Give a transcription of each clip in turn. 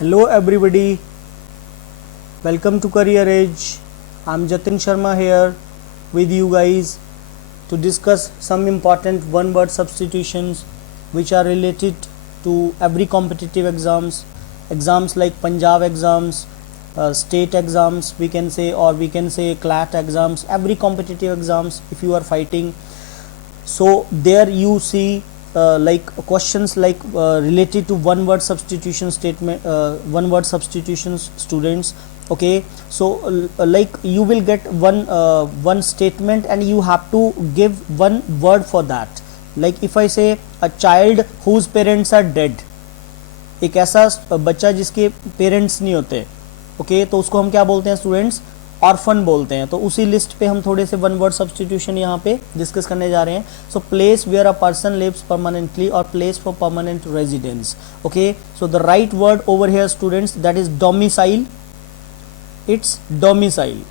Hello everybody, welcome to Career Edge. I'm Jatin Sharma here with you guys to discuss some important one word substitutions which are related to every competitive exams like Punjab exams, state exams we can say, or we can say CLAT exams, every competitive exams if you are fighting. So there you see like questions like related to one word substitution statement, one word substitutions students. Okay, so like you will get one statement and you have to give one word for that. Like if I say a child whose parents are dead, एक ऐसा बच्चा जिसके parents नहीं होते, okay, तो उसको हम क्या बोलते हैं स्टूडेंट्स? ऑर्फन बोलते हैं. तो उसी लिस्ट पे हम थोड़े से वन वर्ड सब्सटीट्यूशन यहाँ पे डिस्कस करने जा रहे हैं. So place where a person lives permanently और place for permanent residence. Okay, so the right word over here students, that is domicile. It's domicile.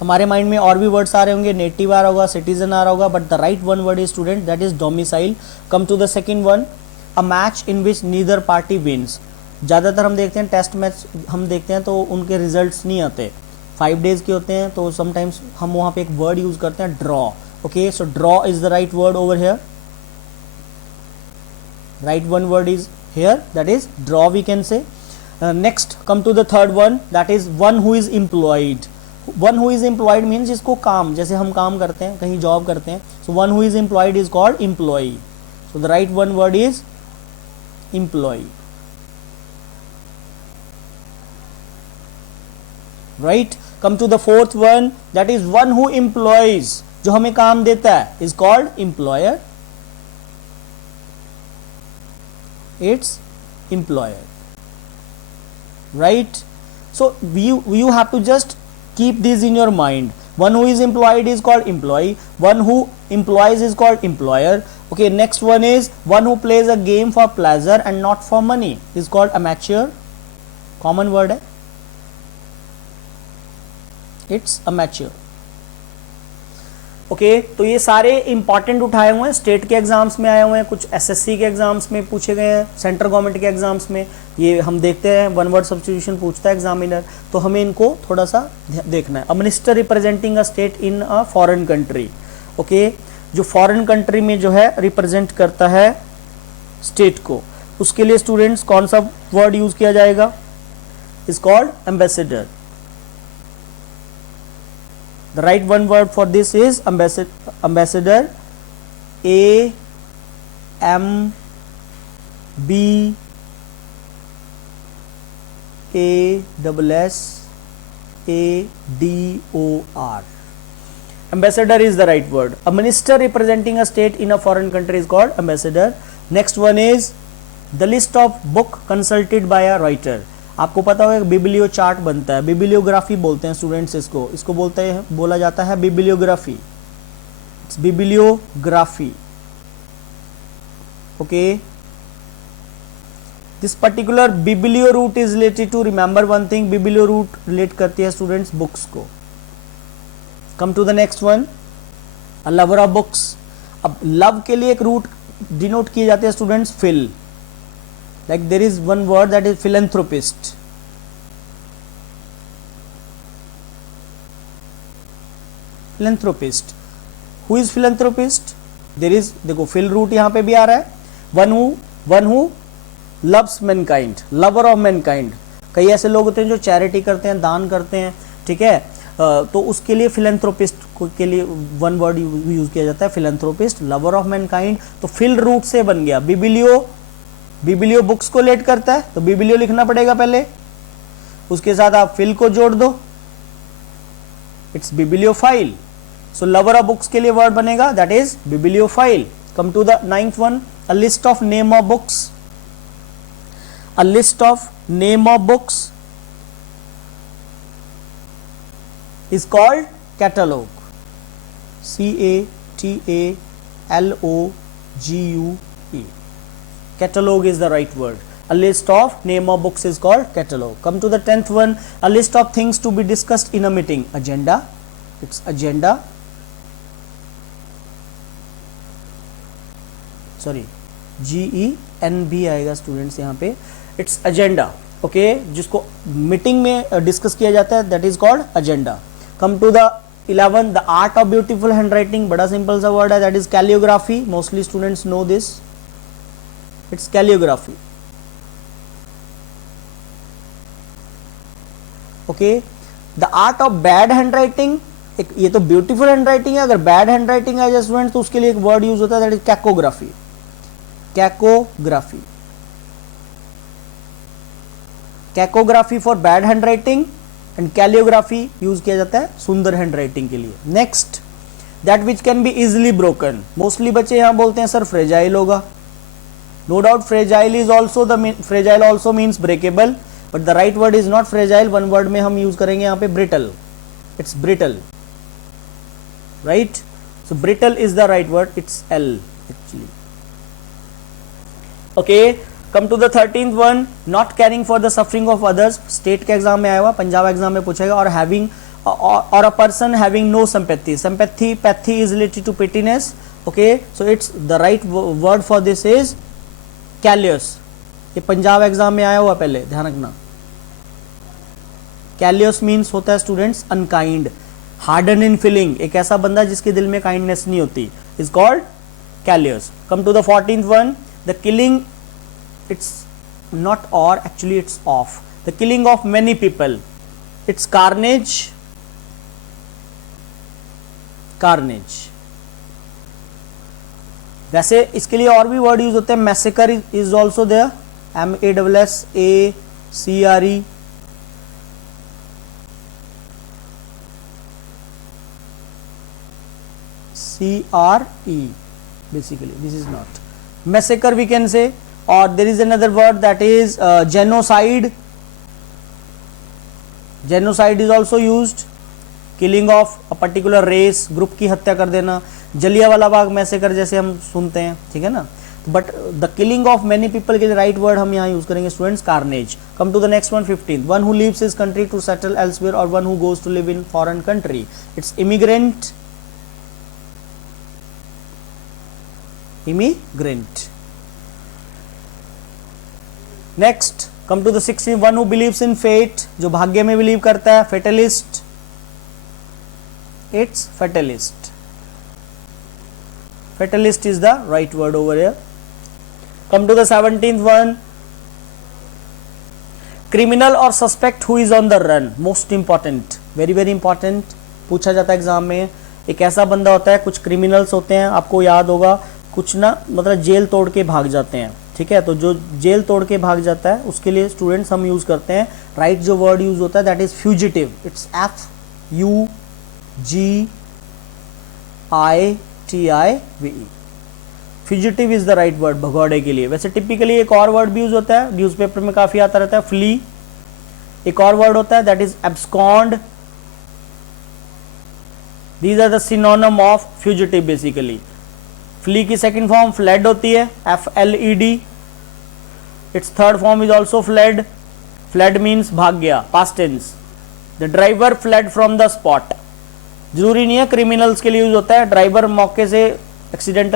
हमारे माइंड में और भी वर्ड्स आ रहे होंगे, नेटिव आ रहा होगा, सिटीजन आ रहा होगा, but the right one word is student that is domicile. Come to the second one, a match in which neither party wins. ज़्यादातर हम देखते हैं टेस्ट मैच हम देखते हैं तो उनके रिजल्ट्स नहीं आते, 5 डेज के होते हैं, तो समटाइम्स हम वहाँ पे एक वर्ड यूज करते हैं draw. Okay, so draw is the right word over here. Right one word is here, that is draw we can say. Next come to the third one, that is one who is employed. One who is employed means जिसको काम, जैसे हम काम करते हैं, कहीं job करते हैं, so one who is employed is called employee. So the right one word is employee. Right, come to the fourth one, that is one who employs, जो हमें काम देता है, is called employer. It's employer. Right, so you have to just keep this in your mind. One who is employed is called employee, one who employs is called employer. Okay, next one is one who plays a game for pleasure and not for money is called amateur. Common word है, it's amateur. Okay, तो ये सारे important उठाए हुए हैं, state के exams में आए हुए हैं, कुछ एसएससी के एग्जाम्स में पूछे गए हैं, सेंट्रल गवर्नमेंट के एग्जाम्स में ये हम देखते हैं वन वर्ड सब्स्टिट्यूशन पूछता है एग्जामिनर, तो हमें इनको थोड़ा सा देखना है. A minister representing a state in a foreign country. Okay, जो फॉरेन कंट्री में जो है रिप्रेजेंट करता है स्टेट को, उसके लिए स्टूडेंट्स कौन सा वर्ड यूज किया जाएगा? Is called ambassador. The right one word for this is ambassador. A M B A S S A D O R. Ambassador is the right word. A minister representing a state in a foreign country is called ambassador. Next one is the list of book consulted by a writer. आपको पता होगा biblio chart बनता है, bibliography बोलते हैं students इसको बोला जाता है bibliography. Bibliography. Okay, this particular biblio root is related to, remember one thing, biblio root relate करती है स्टूडेंट्स बुक्स को. Come to the next one, a lover of books. अब लव के लिए एक रूट डिनोट किए जाते हैं students phil. Like there is one word that is philanthropist. Philanthropist. Who is philanthropist? There is, देखो फिल रूट यहाँ पे भी आ रहा है. One who loves mankind, lover of mankind. कई ऐसे लोग होते हैं जो चैरिटी करते हैं, दान करते हैं, ठीक है, तो उसके लिए फिलेंथ्रोपिस्ट के लिए वन वर्ड यूज किया जाता है, फिलेंथ्रोपिस्ट, लवर ऑफ मैनकाइंड. तो फिल रूट से बन गया बिब्लियो बुक्स को लेट करता है, तो बिब्लियो लिखना पड़ेगा पहले, उसके साथ आप फिल को जोड़ दो, it's bibliophile. So lover of books के लिए वर्ड बनेगा that is bibliophile. Come to the ninth one, a list of name of books. A list of name of books is called catalogue. CATALOGUE. Catalog is the right word. A list of name of books is called catalog. Come to the 10th one, a list of things to be discussed in a meeting. Agenda. It's agenda. sorry GEN भी आएगा students यहाँ पे. It's agenda. Okay, जिसको meeting में discuss किया जाता है, that is called agenda. Come to the 11, the art of beautiful hand writing. बड़ा सिंपल सा वर्ड है, that is calligraphy. Mostly students know this. It's calligraphy. Okay, the art of bad hand writing. ये तो beautiful hand writing है, अगर bad hand writing है as student तो उसके लिए एक वर्ड यूज होता है, that is cacography. Cacography. Cacography for bad hand writing and calligraphy use किया जाता है सुंदर हैंड राइटिंग के लिए. Next, that which can be easily broken. Mostly बच्चे यहां बोलते हैं सर फ्रेजाइल होगा. No doubt fragile is also the fragile also means breakable, but the right word is not fragile. One word में हम use करेंगे यहाँ पे brittle. It's brittle, right. So brittle is the right word. It's L actually. Okay, come to the 13th one, not caring for the suffering of others. State के exam में आया हुआ, Punjab exam में पूछेगा. और having or a person having no sympathy. Sympathy, pathy is related to pitiness. Okay, so it's the right word for this is callous. ये Punjab exam में आया हुआ, पहले ध्यान रखना. कैलियस मीन्स होता है students unkind, harden in feeling. एक ऐसा बंदा जिसके दिल में काइंडनेस नहीं होती, is called callous. Come to the 14th one, the killing. It's not or, actually it's of. The killing of many people. It's carnage. Carnage. वैसे इसके लिए और भी वर्ड यूज होते हैं. Massacre is also there. MASSACRE. CRE. Basically, this is not massacre we can say. Or there is another word that is genocide. Genocide is also used. Killing of a particular race, group की हत्या कर देना. Jallianwala Bagh massacre जैसे हम सुनते हैं, ठीक है ना. But the killing of many people के राइट वर्ड हम यहाँ यूज करेंगे students carnage. Come to the next one, 15th one, who leaves his country to settle elsewhere or one who goes to live in foreign country. It's immigrant. Immigrant. Next, come to the 16th one, who believes in fate. जो भाग्य में believe करता है. Fatalist. It's fatalist. Fatalist is the right word over here. Come to the 17th one. Criminal or suspect who is on the run. Most important, very very important. पूछा जाता है exam में. एक ऐसा बंदा होता है, कुछ क्रिमिनल्स होते हैं, आपको याद होगा, कुछ ना मतलब जेल तोड़ के भाग जाते हैं, ठीक है. तो जो जेल तोड़ के भाग जाता है उसके लिए स्टूडेंट्स हम यूज करते हैं राइट जो वर्ड यूज होता है, that is fugitive. It's FUGITIVE. Fugitive is the right word भगौड़े के लिए. वैसे टिपिकली एक और वर्ड भी यूज होता है, न्यूज़पेपर में काफी आता रहता है, फ्ली. एक और वर्ड होता है that is abscond. These are the synonym of fugitive basically. Flee की सेकंड फॉर्म फ्लेड होती है, FLED. It's third form is also fled. Fled means भाग गया, past tense. The driver fled from the spot. जरूरी नहीं है criminals के लिए यूज होता है. ड्राइवर मौके से एक्सीडेंट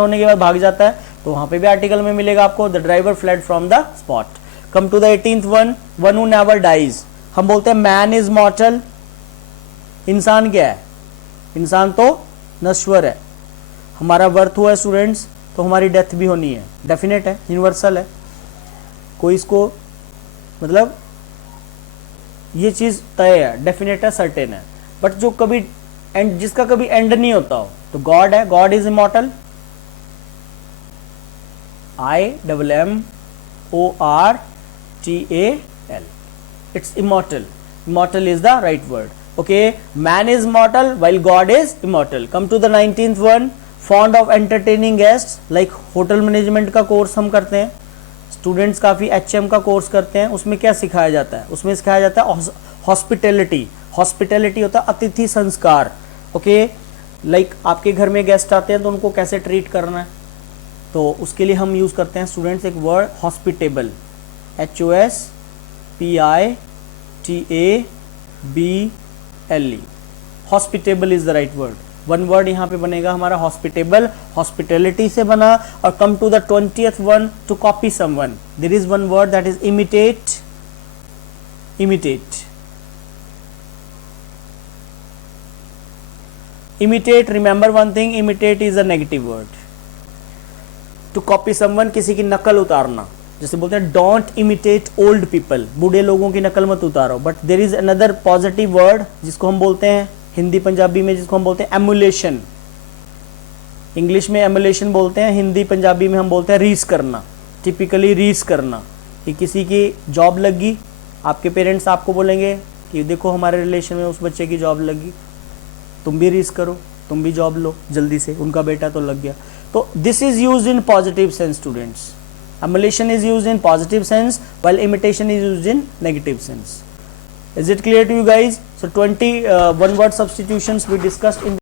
होने के बाद भाग जाता है, तो वहां पे भी आर्टिकल में मिलेगा आपको, the driver fled from the spot. Come to the 18th one, one who never dies. हम बोलते हैं मैन इज मॉर्टल. इंसान क्या है? इंसान तो नश्वर है. हमारा बर्थ हुआ है स्टूडेंट्स, तो हमारी डेथ भी होनी है. डेफिनेट है, यूनिवर्सल है. कोई इसको मतलब ये चीज तय है, डेफिनेट है, सर्टेन है. बट जो कभी एंड, जिसका कभी एंड नहीं होता हो, तो गॉड है. God is immortal. IMMORTAL. It's immortal. Immortal is the right word. Okay, man is mortal while god is immortal. Come to the 19th one, fond of entertaining guest. Like hotel management का course हम करते हैं, students काफी HM का course करते हैं. उसमें क्या सिखाया जाता है? उसमें सिखाया जाता है हॉस्पिटैलिटी. हॉस्पिटैलिटी होता है अतिथि संस्कार. ओके, लाइक आपके घर में गेस्ट आते हैं तो उनको कैसे ट्रीट करना है, तो उसके लिए हम यूज करते हैं स्टूडेंट्स एक word hospitable. HOSPITABLE. Hospitable is the right word. One word यहाँ पे बनेगा हमारा हॉस्पिटेबल, हॉस्पिटैलिटी से बना. और come to the 20th one, to copy someone. There is one word that is imitate. Imitate. Imitate, remember one thing, imitate is a negative word. To copy someone, किसी की नकल उतारना, जैसे बोलते हैं don't imitate old people, बूढ़े लोगों की नकल मत उतारो. But there is another positive word जिसको हम बोलते हैं हिंदी पंजाबी में, जिसको हम बोलते हैं emulation. इंग्लिश में emulation बोलते हैं, हिंदी पंजाबी में हम बोलते हैं रीस करना. टिपिकली रीस करना कि किसी की जॉब लगी, आपके पेरेंट्स आपको बोलेंगे कि देखो हमारे रिलेशन में उस बच्चे की जॉब लगी, तुम भी रीस करो, तुम भी जॉब लो जल्दी से, उनका बेटा तो लग गया. तो this is used in positive sense students. Emulation is used in positive sense while imitation is used in negative sense. Is it clear to you guys? So 20 one word substitutions we discussed in